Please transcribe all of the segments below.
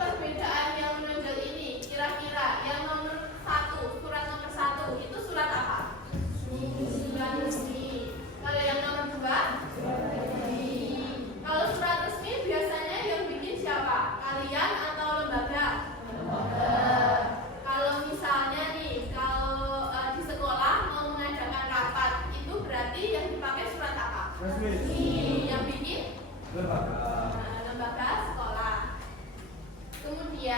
perbedaan yang menonjol ini, kira-kira yang nomor 1, surat nomor 1 itu surat apa? Surat resmi. Kalau yang nomor 2? Kalau surat resmi biasanya yang bikin siapa? Kalian atau lembaga? Kalau misalnya nih, kalau di sekolah mau mengadakan rapat, itu berarti yang dipakai surat apa? Resmi. Yang bikin? Lembaga sekolah. Kemudian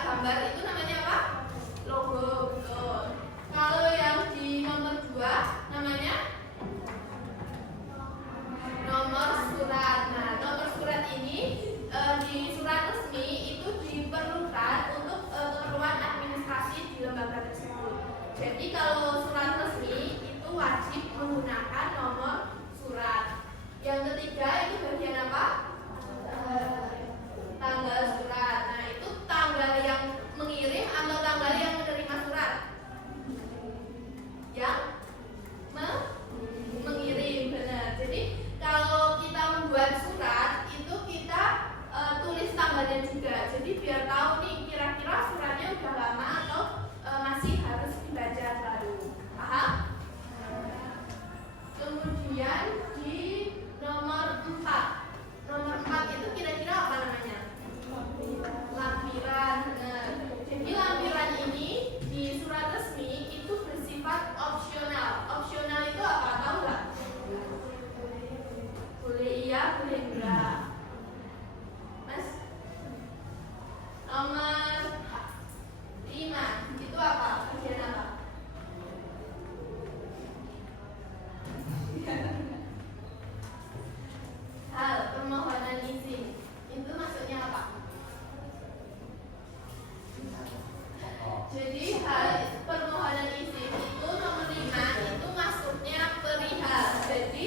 gambar itu namanya apa? Logo, betul. Kalau yang di nomor 2 namanya nomor surat. Nah, nomor surat ini di surat resmi itu diperlukan untuk keperluan administrasi di lembaga tersebut. Jadi kalau surat resmi itu wajib menggunakan nomor surat. Yang ketiga itu bagian apa? Tanggal surat. Nah, itu tanggal yang mengirim atau tanggal yang menerima surat? Yang mengirim, benar. Jadi kalau kita membuat surat itu kita tulis tanggalnya juga. Jadi biar tahu nih kira-kira suratnya udah lama atau masih harus dibaca baru. Paham? Kemudian di nomor 4. Nomor 4 itu kira-kira apa namanya? Lampiran. Jadi lampiran ini di surat resmi itu bersifat opsional. Opsional itu apa? Tahu nggak? Boleh iya, boleh enggak. Mas? Nomor 5 itu apa? Bagian apa? Hal permohonan izin itu maksudnya apa? Jadi hal permohonan izin itu nomor 5 itu masuknya perihal. Jadi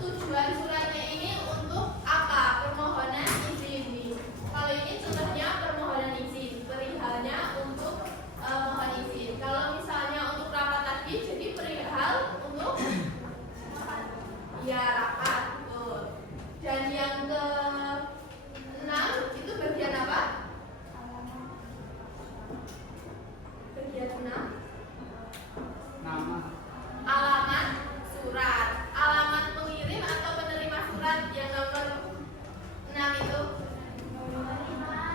tujuan suratnya ini untuk apa? Permohonan izin nih. Kalau ini contohnya permohonan izin, perihalnya untuk mohon izin. Kalau misalnya untuk rapat tadi, jadi perihal untuk ya rapat. Dan yang ke-6 itu bagian apa? Bagian 6 nama. Alamat surat. Alamat pengirim atau penerima surat yang nomor 6 itu?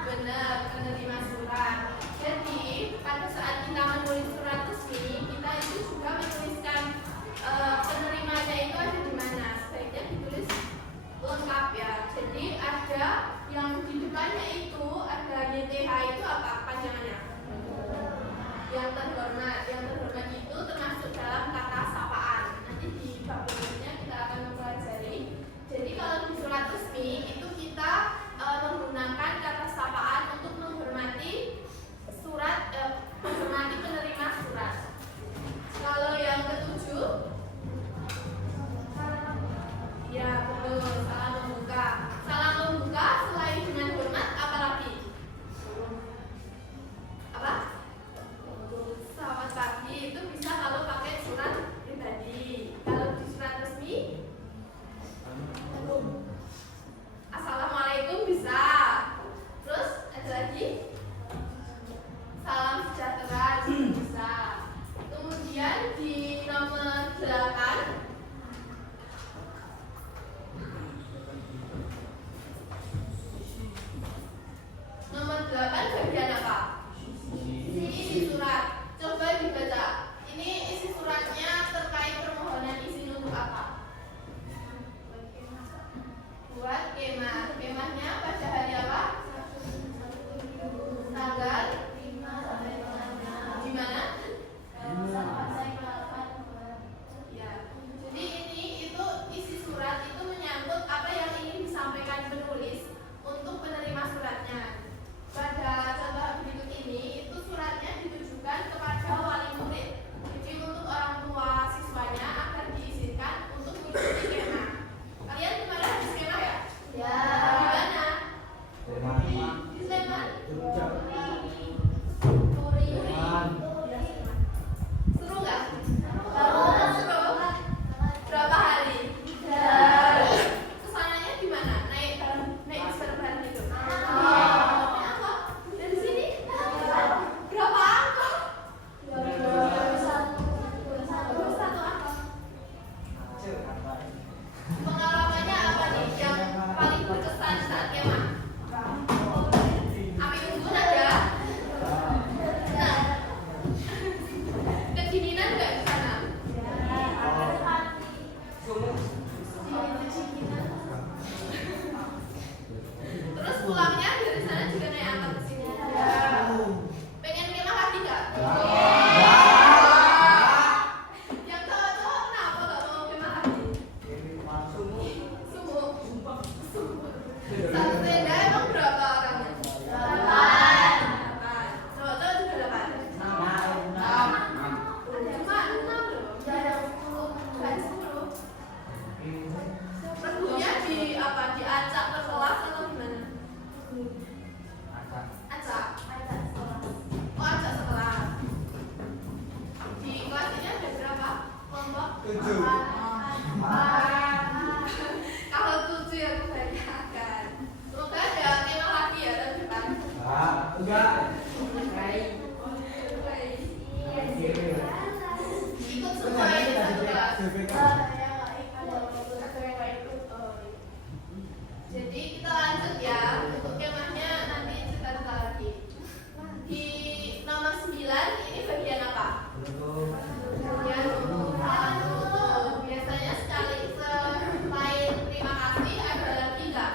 Benar, penerima surat. Jadi pada saat kita menulis surat resmi, kita itu juga menuliskan penerimanya itu ada di mana. Sebaiknya ditulis lengkap ya. Jadi ada yang di depannya itu ada YTH itu apa panjangannya? Yang terhormat. Yang terhormat itu termasuk dalam kata sapaan. Nanti di bab berikutnya kita akan mempelajari. Jadi kalau di surat resmi itu kita menggunakan kata sapaan untuk menghormati surat, menghormati penerima surat. Kalau yang ke-7 ya betul, salam membuka. Salam membuka selain dengan hormat apa lagi? Apa? Selamat pagi itu bisa kalau pakai surat pribadi. Kalau di surat resmi Assalamualaikum bisa. Terus ada lagi? Salam sejahtera juga bisa. Kemudian di nomor 8 bagian apa? Isi surat. Coba dibaca. Ini isi suratnya terkait permohonan izin untuk apa? Buat kemah. Kemahnya pada hari apa? Tanggal di mana? Ikut semua ini satu kelas. Jadi kita lanjut ya. Untuk kemahnya nanti cerita lagi. Di nomor 9 ini bagian apa? Bagian tutup. Biasanya sekali selain terima kasih ada lagi nggak?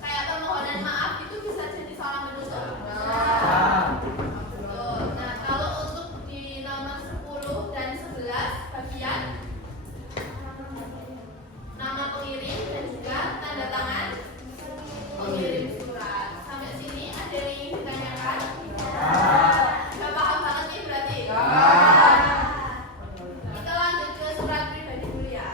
Kayak permohonan maaf itu bisa jadi salam menutup. Nah, kalau untuk di nomor 10 dan 11 bagian nama pengirim dan juga tanda tangan pengirim surat. Sampai sini ada yang ingin ditanyakan? Sudah paham banget nih berarti? Kita lanjut ke surat pribadi dulu ya.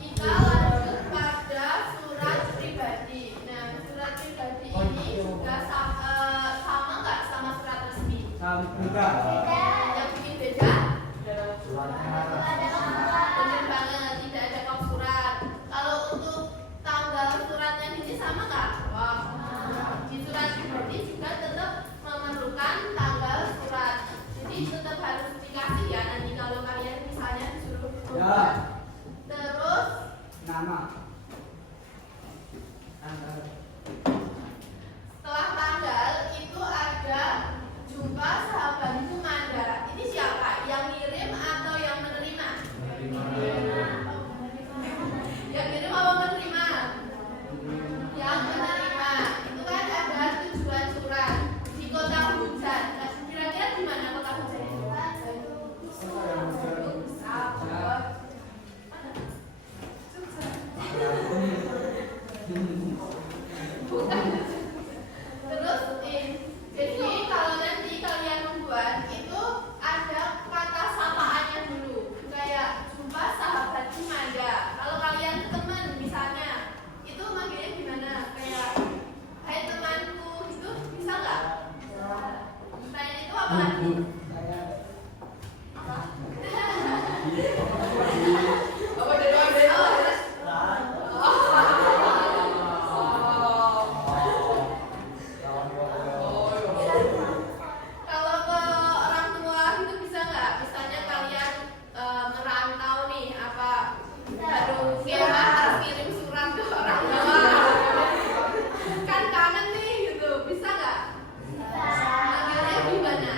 Kita lanjut pada surat pribadi. Nah, surat pribadi ini juga sama nggak sama surat resmi? Yang bikin beda? Benar banget, tidak ada kop surat. Kalau untuk tanggal suratnya ini sama nggak? Wah, di surat pribadi juga tetap memerlukan tanggal surat. Jadi tetap harus dikasih ya nanti kalau kalian misalnya disuruh membuat. Terus setelah tanggal itu ada jumpa sahabatku Manda. Ini siapa? Yang ngirim atau yang menerima? Yang ngirim apa menerima? Yang menerima. Itu kan ada tujuan surat di kota hujan. Nah, kira-kira di mana kota hujan itu? Bukan. Terus jadi kalau nanti kalian membuat itu ada kata sapaannya dulu. Kayak jumpa sahabat Manda. Kalau kalian teman misalnya, itu manggilnya gimana? Kayak hai temanku itu bisa nggak? Selain itu apa lagi? Kalau ke orang tua itu bisa nggak? Misalnya kalian merantau nih, apa baru kemah harus kirim surat ke orang tua, kan kangen nih gitu, bisa nggak? Manggilnya gimana?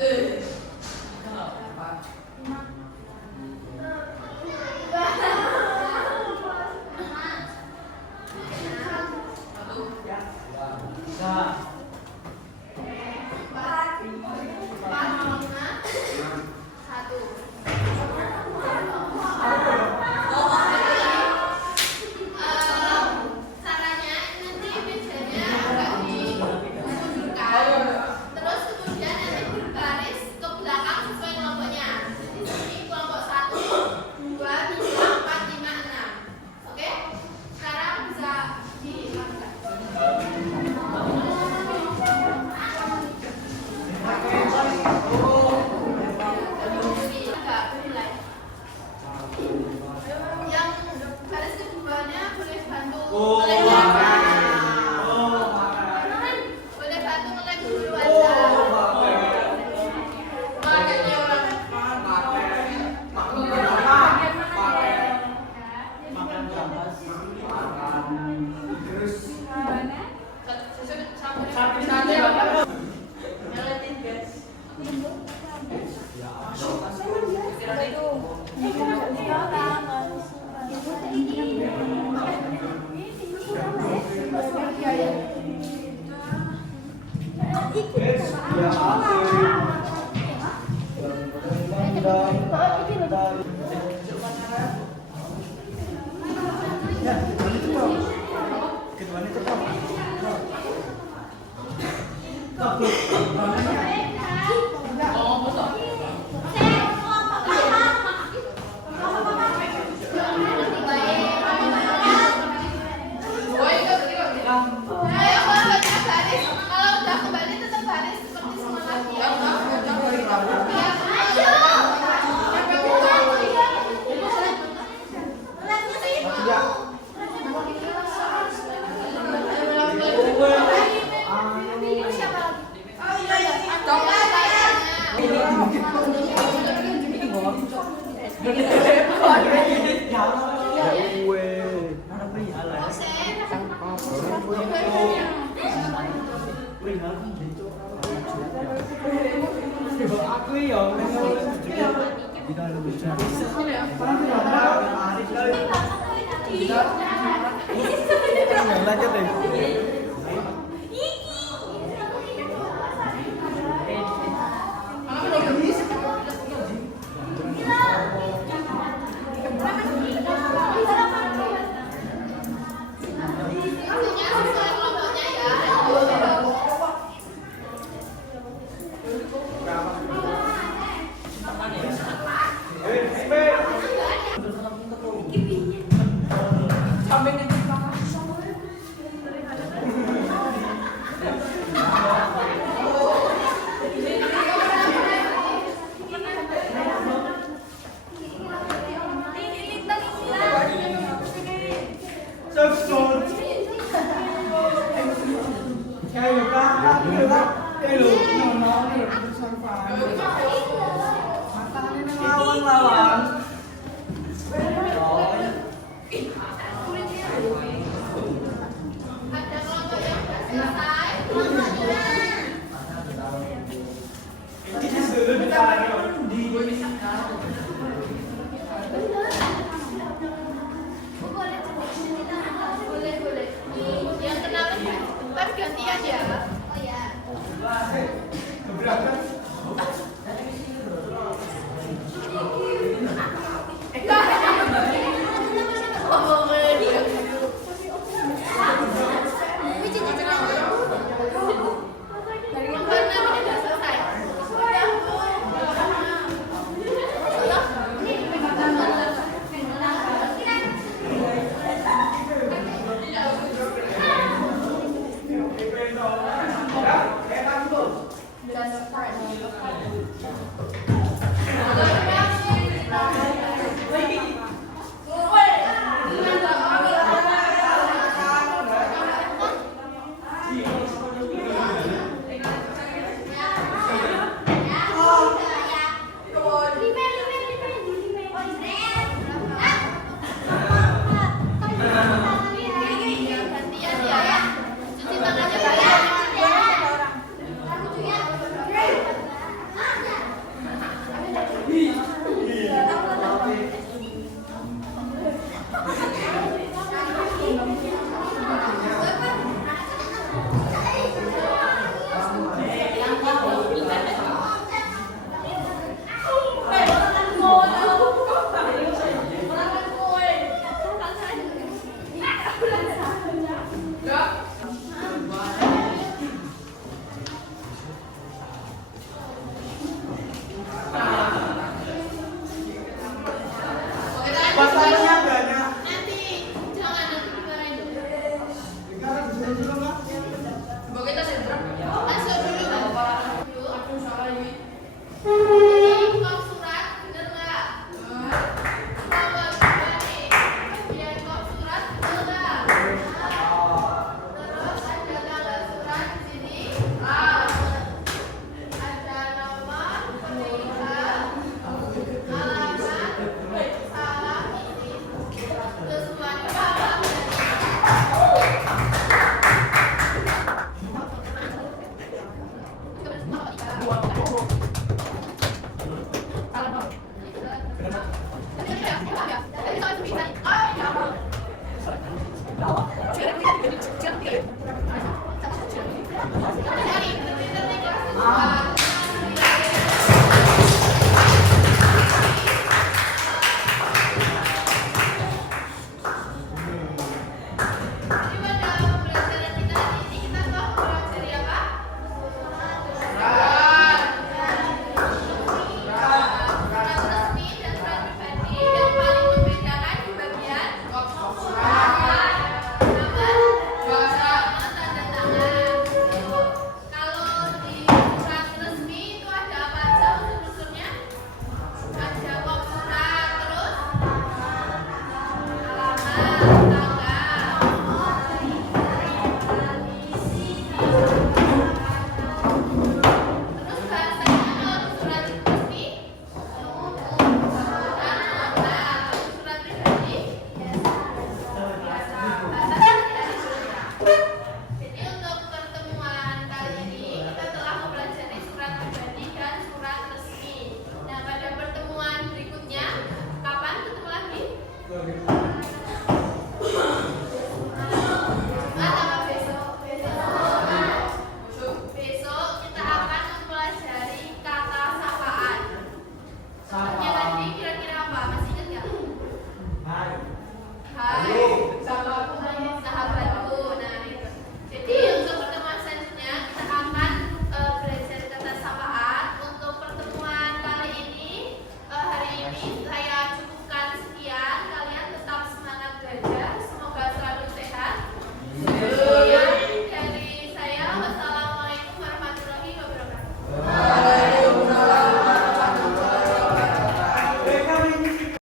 Just